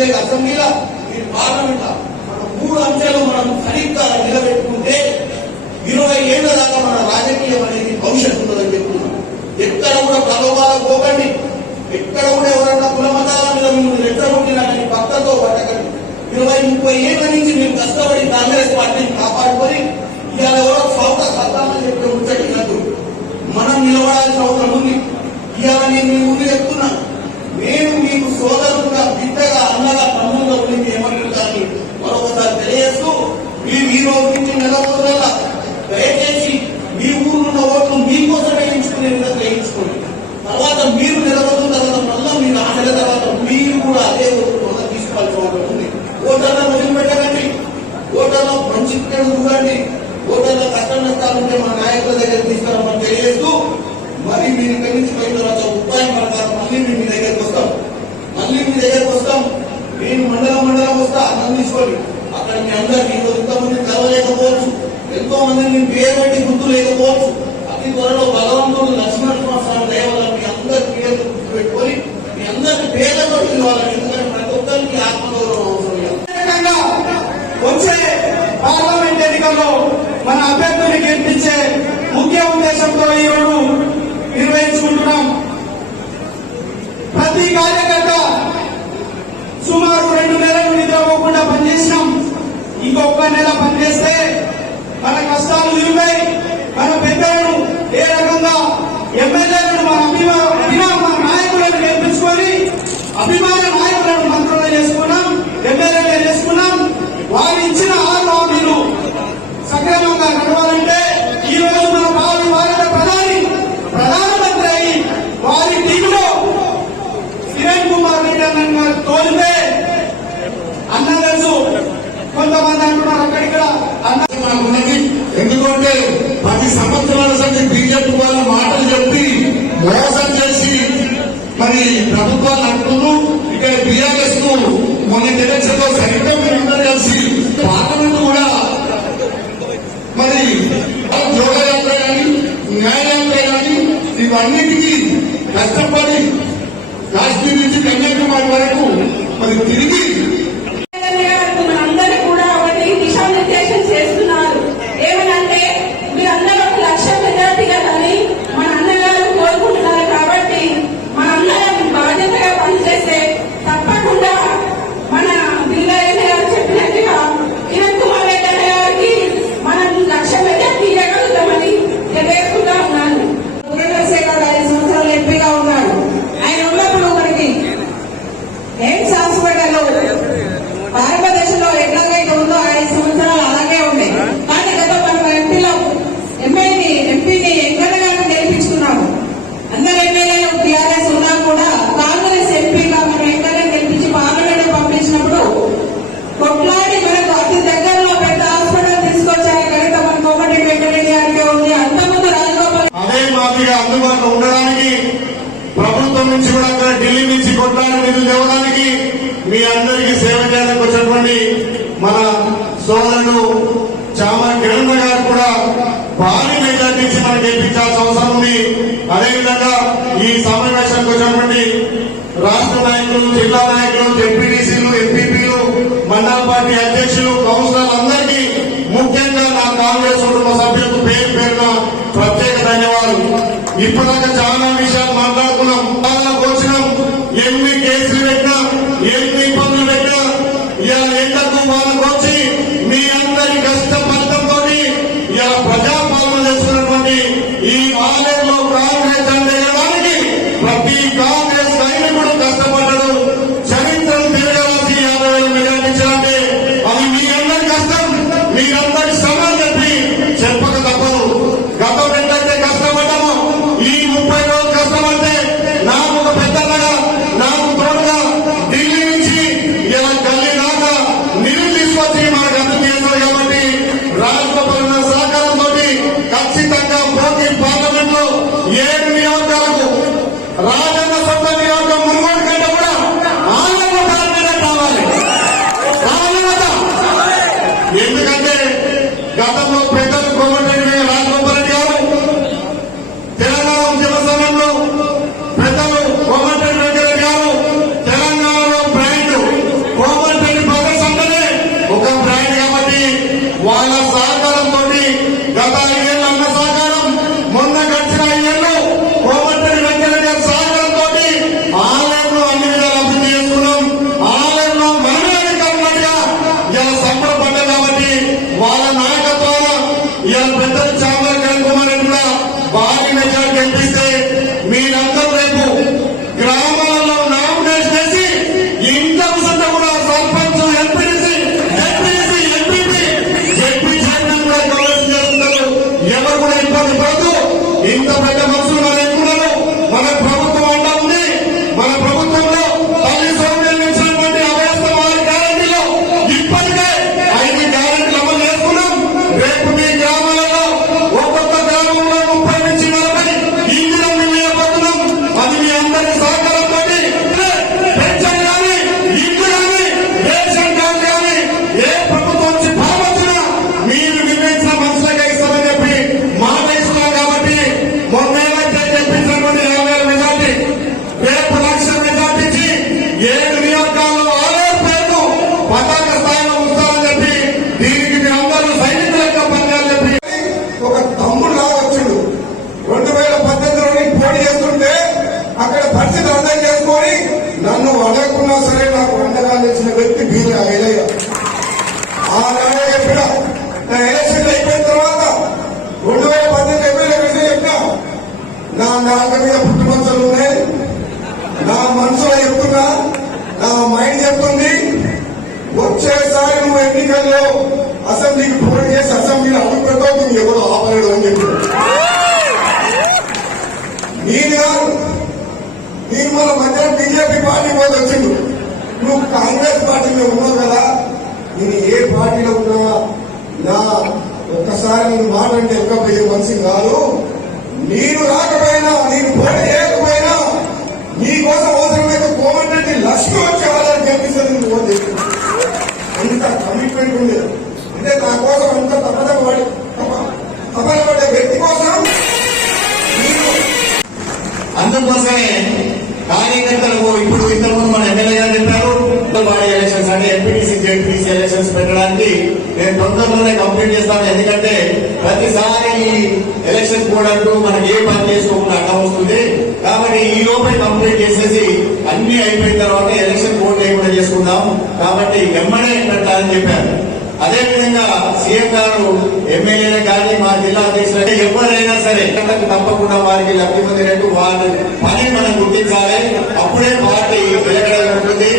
ఉండే అసెంబ్లీలో మీరు పార్లమెంట్ మన మూడు అంశాలు మనం సరిగ్గా నిలబెట్టుకుంటే ఇరవై ఏళ్ళ దాకా మన రాజకీయం అనేది భవిష్యత్తు ఉందని చెప్తున్నాం ఎక్కడ కూడా ప్రలోభాలు పోకండి. ఎక్కడ కూడా ఎవరన్నా కులమతాల మీద మిమ్మల్ని రెచ్చగొట్టినారని భక్తతో పట్టకండి. ఇరవై ముప్పై ఏళ్ళ నుంచి మీరు కష్టపడి కాంగ్రెస్ పార్టీని కాపాడుకొని ఇవాళ ఎవరో సౌత సత్తామని చెప్పి ముచ్చటినట్టు మనం నిలబడాల్సిన అవసరం ఉంది. ఇవాళ నేను మీ ముందు చెప్తున్నాను మళ్ళీ మీరు ఇక్కడి నుంచి పోయిన తర్వాత ఉపాయం ప్రకారం మళ్ళీ మేము మీ దగ్గరకు వస్తాం. మళ్ళీ మీ దగ్గరకు వస్తాం. నేను మండలం మండలం వస్తా నన్ను తీసుకొని అక్కడ మీ అందరికి ఈరోజు ఇంతమంది కలవలేకపోవచ్చు. ఎంతో మంది నేను పేరు పెట్టి గుర్తు లేకపోవచ్చు అతి త్వరలో భగవంతుడు లక్ష్మణ స్వామి దయ వల్ల మీ అందరి పేర్లు గుర్తు పెట్టుకొని మీ అందరికి పేర్లతో పిలవాలి కార్యకర్త. సుమారు రెండు నెలలు నిద్రపోకుండా పనిచేసినాం. ఇంకొక నెల పనిచేస్తే మన కష్టాలు తీరుతాయి మన పెద్దలను ఏ రకంగా ఎమ్మెల్యేలను మన అభిమా అభిమా మన నాయకులను నేర్పించుకొని అభిమాన నాయకులను మంత్రులు కొంతమంది అంటున్నారు అక్కడిక్కడ అన్న మనకున్నది ఎందుకంటే పది సంవత్సరాల సంగతి బీజేపీ వాళ్ళ మాటలు చెప్పి మోసం చేసి మరి ప్రభుత్వాలు అంటున్నారు. ఇక్కడ బీఆర్ఎస్కు మొన్న ఎలక్షన్లో సరిగ్గా భారీ మెజార్టీ ఇచ్చి మనం గెలిపించాల్సిన అవసరం ఉంది. అదేవిధంగా ఈ సమావేశానికి వచ్చినటువంటి రాష్ట్ర నాయకులు జిల్లా నాయకులు జెడ్పీటీసీలు ఎంపీపీలు మండల పార్టీ అధ్యక్షులు కౌన్సిలర్లు అందరికీ ముఖ్యంగా నా కాంగ్రెస్ కుటుంబ సభ్యులకు పేరు పేరున ప్రత్యేక ధన్యవాదాలు. ఇప్పటిదాకా చాలా విషయాలు మాట్లాడుకున్నాం. చాలా వచ్చినాం ఎన్ని కేసులు చేస్తున్నటువంటి ఈ రాగం అర్థం చేసుకొని నన్ను అడగకున్నా సరే నాకు అండగా నిలిచిన వ్యక్తి బీజే ఐలయ్య ఆ నాడే చెప్పిన ఎలక్షన్ అయిపోయిన తర్వాత రెండు వేల పద్దెనిమిది ఎమ్మెల్యే విషయం చెప్పిన నా నాలుగు మీద పుట్టుమచ్చలు ఉన్నాయి. నా మనసులో చెప్తున్నా నా మైండ్ చెప్తుంది వచ్చేసారి నువ్వు ఎన్నికల్లో అసెంబ్లీకి పోటీ చేసి అసెంబ్లీని అడుగు పెట్టావు నువ్వు ఎవరు ఆపలేడు అని చెప్పారు నేను కాదు మన మధ్య బీజేపీ పార్టీ పోతే వచ్చిండు. నువ్వు కాంగ్రెస్ పార్టీలో ఉన్నావు కదా నేను ఏ పార్టీలో ఉన్నా నా ఒక్కసారి నేను మాట అంటే ఎక్కకపోయే మనిషి కాదు. నేను రా కానీ ఎంపీటీసీ జెడ్పీసీ ఎలక్షన్స్ పెట్టడానికి నేను తొందరలోనే కంప్లీట్ చేస్తాను. ఎందుకంటే ప్రతిసారి ఈ ఎలక్షన్ కోడ్ అంటూ మనకి ఏ పని చేసుకోకుండా అడ్డం వస్తుంది. కాబట్టి ఈ లోపే కంప్లీట్ చేసేసి అన్ని అయిపోయిన తర్వాత ఎలక్షన్ కోడ్ లేకుండా చేసుకుందాం. కాబట్టి వెంబడే పెట్టాలని చెప్పారు. అదే విధంగా సీఎం గారు ఎమ్మెల్యేలు కానీ మా జిల్లా అధ్యక్షులు ఎవరైనా సరే ఎక్కడికి తప్పకుండా వారికి లబ్ధి పొందినట్టు వారి పని మనం గుర్తించాలి. అప్పుడే పార్టీ వెలగడం ఉంటుంది.